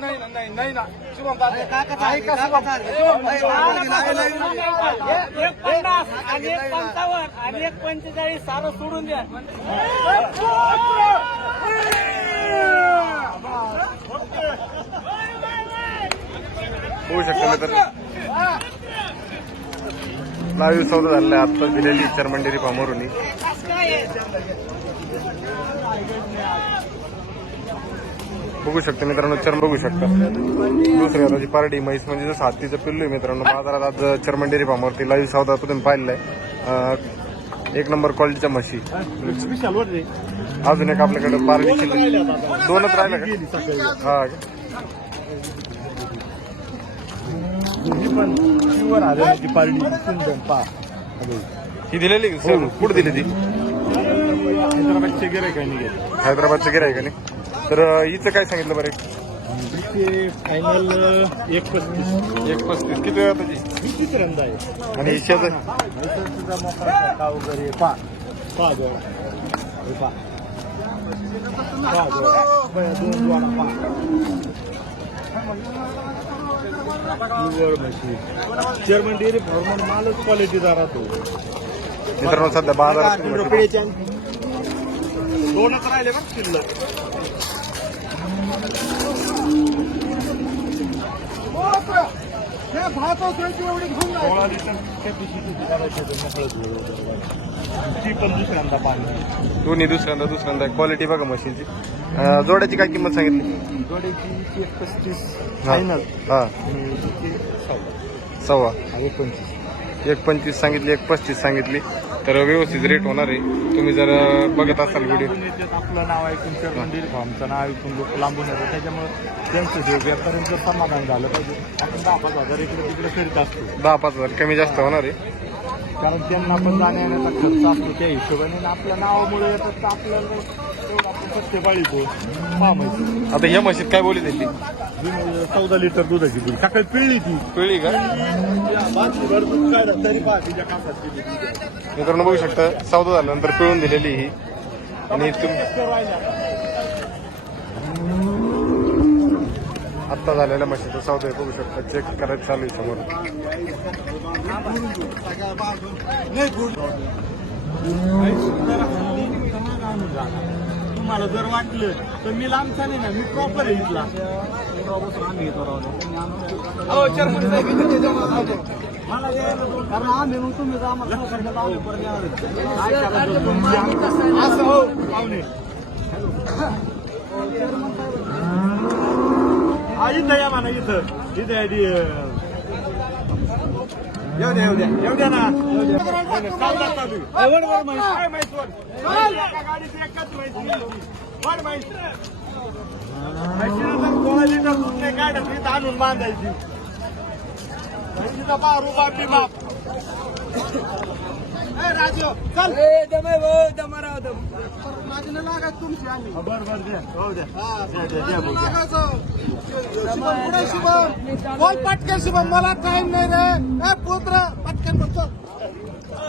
नाही नाही नाही ना. शुभम. एक पन्नास आणि एक पंचावन्न आणि एक पंचेचाळीस सारं सोडून द्या. होऊ शकतं मित्र. लाईव्ह सौदा झालेला आहे. आता दिलेली चरमंडेरी फार्मवरून बघू शकता मित्रांनो चर्म बघू शकता. दुसऱ्या हाताची पार्टी म्हैस म्हणजे जसं हातीचं पिल्लू आहे मित्रांनो बाजारात आज चर्मंडेरी फार्मवरती लाईव्ह सौदा तुम्ही पाहिलेला आहे. एक नंबर क्वालिटीच्या म्हशी. अजून एक आपल्याकडे पार्टी दोनच राहिलं का? हा. ही दिलेली? सेम. कुठं दिली ती? हैदराबादचे गिरे काही नाही गेले हैदराबादचं गिराय का नाही तर हिचं काय सांगितलं बरं? फायनल एक पस्तीस. एक पस्तीस. किती वेळा त्याची ही तिसऱ्यांदा आहे. आणि हिच्याचं तुझा मोठा का वगैरे पा पा जोडा हे पा पा जोडा बया, दोन जोडा पा प्युअर म्हशी चेअरमन डेअरी फॉर्मर मालच क्वालिटीचा राहतो. मित्रांनो सध्या बाजारात दोनच राहिले बघ शिल्लक. सोळा. ती पण दुसऱ्यांदा पाणी दोन्ही दुसऱ्यांदा दुसऱ्यांदा. क्वालिटी बघा मशीनची. अं, जोड्याची काय किंमत सांगितली? जोडीची एक पस्तीस हा. फायनल हा. आणि तिची सव्वा. सव्वा. आणि पंचवीस. एक पंचवीस सांगितली एक पस्तीस सांगितली. तर व्यवस्थित रेट होणार आहे. तुम्ही जर बघत असाल व्हिडिओ आपलं नाव ऐकून डेअरी फार्मचं नाव ऐकून लोक लांबून येतात त्याच्यामुळे त्यांचं जे व्यापाऱ्यांचं समाधान झालं पाहिजे. आपण दहा पाच हजार इकडे तिकडे करीत असतो. दहा पाच हजार कमी जास्त होणार आहे. कारण त्यांना पण जाण्या येण्याचा खर्च असतो त्या हिशोबाने. आपल्या नावामुळे येतात तर आपल्याला आपण सत्य पाळीतो आता ह्या म्हशीत काय बोली दिली जुनी चौदा लिटर दुधाची दूध सकाळी पिळली ती. कळली का? बाटलीभर दूध काय तरी पहा तिच्या कासात दिली मित्रांनो बघू शकता सौदा झाल्यानंतर पिळून दिलेली ही. आणि तुम्ही आत्ता झालेल्या म्हशीचा सौदा आहे बघू शकता चेक करायचं चालू आहे समोर. तुम्हाला जर वाटलं तर मी लांबचा नाही ना मी प्रॉपर आहे इथला. मला द्यायला दोन. कारण आम्ही मग तुम्ही आम्हाला आम्ही परत येणार इथं या म्हणा इथं इथं आहे येऊ द्या येऊ द्या येऊ द्या ना काय एकच माहिती सोळा लिटर दूध नाही काढत इथं आणून बांधायची. म्हैशीचा पहा रुबाब बिबाब. ए, राजू, चल. हा, बर बर द्या. हो द्या. भाऊ, द्या. बोल पटकन शुभम मला टाइम नाही रे. ए पुत्र पटकन बोलतो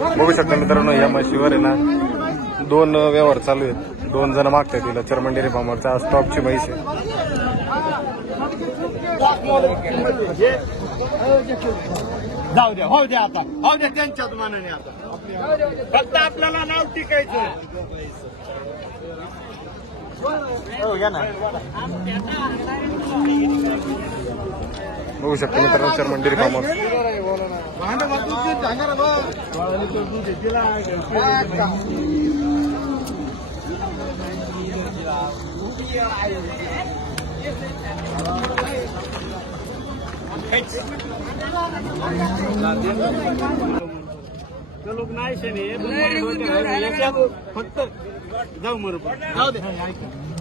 बघू शकता मित्रांनो या म्हशीवर आहे ना दोन व्यवहार चालू आहेत. दोन जण मागतात तिला चर्मंडेरी फार्मवरच्या आज टॉपची म्हैस आहे. जाऊ द्या हो द्या आता. हो द्या त्यांच्याच मनाने आता. फक्त आपल्याला नाव टिकायचं हो ना. बघू शकता मित्रांनो आहे, तिला ते लोक नाही शेणे फक्त जाऊ मर जाऊ दे.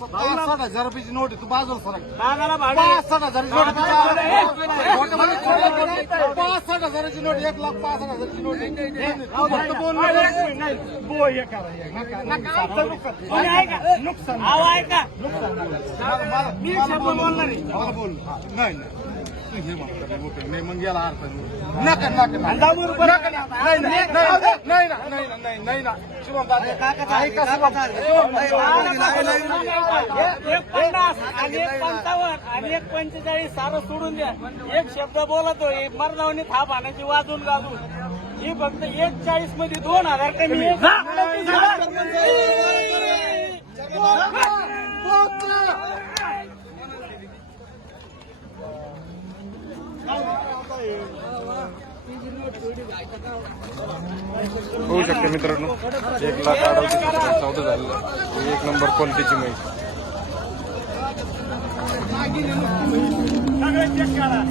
फक्त उई करून टाकायचं. जाऊ द्या. ते नाही शेण मग. ते साठ हजार रुपयाची नोट आहे तू बाजूला सरक कागाला भाडं पाच साठ हजाराची नोट आहे. खोटं बोलू. पाच साठ हजाराची नोट एक लाख पाच साठ हजाराची नोट आहे. फक्त बोल नाही. बो हे करा हे नका नका कोणी आहे का? अहो, आहे का? मी एक शब्द बोलणार नाही. मला बोल हा. नाही नाही तू हे म्हणतो नाही, बोलतो. नाही मग याला अर्थ नाही. नका नका आणि नका. जाऊ मग परत. नाही नाही नाही नाही ना, नाही ना, नाही नाही ना शुभम दादा ऐका शुभम एक पन्नास आणि एक पंचावन्न आणि एक पंचेचाळीस सारं सोडून द्या एक शब्द बोलतो मरणावणी थाप आणायची वाजून गाजून ही फक्त एक चाळीसमध्ये दोन हजार कमी शकते मित्रांनो एक लाख अडवतीस हजार चौदा झालेलं आहे. एक नंबर क्वालिटीची म्हैस सगळे check करा.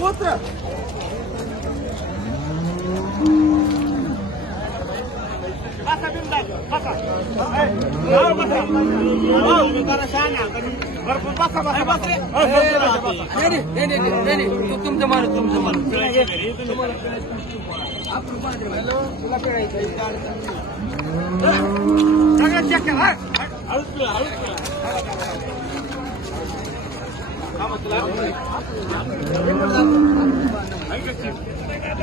बसा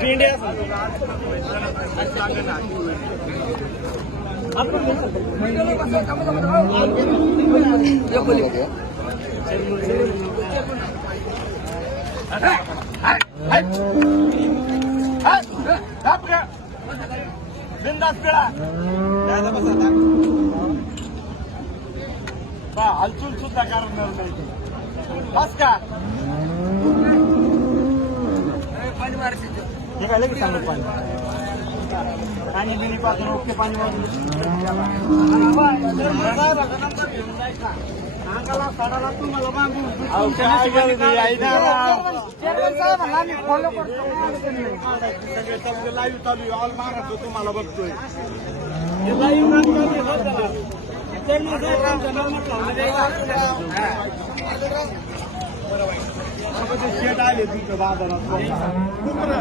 बिनधास्त, पिळा. द्यायचा बसा पिळा बा हलचूल सुद्धा करणार नाही बस का हे काय लगेच सांगत पाणी पाणी बिनी पासून ओके पाणी सगळे लाईव्ह चालू आहे. ऑल महाराष्ट्र तुम्हाला बघतोय. शेट आले तुमच्या बाजारात.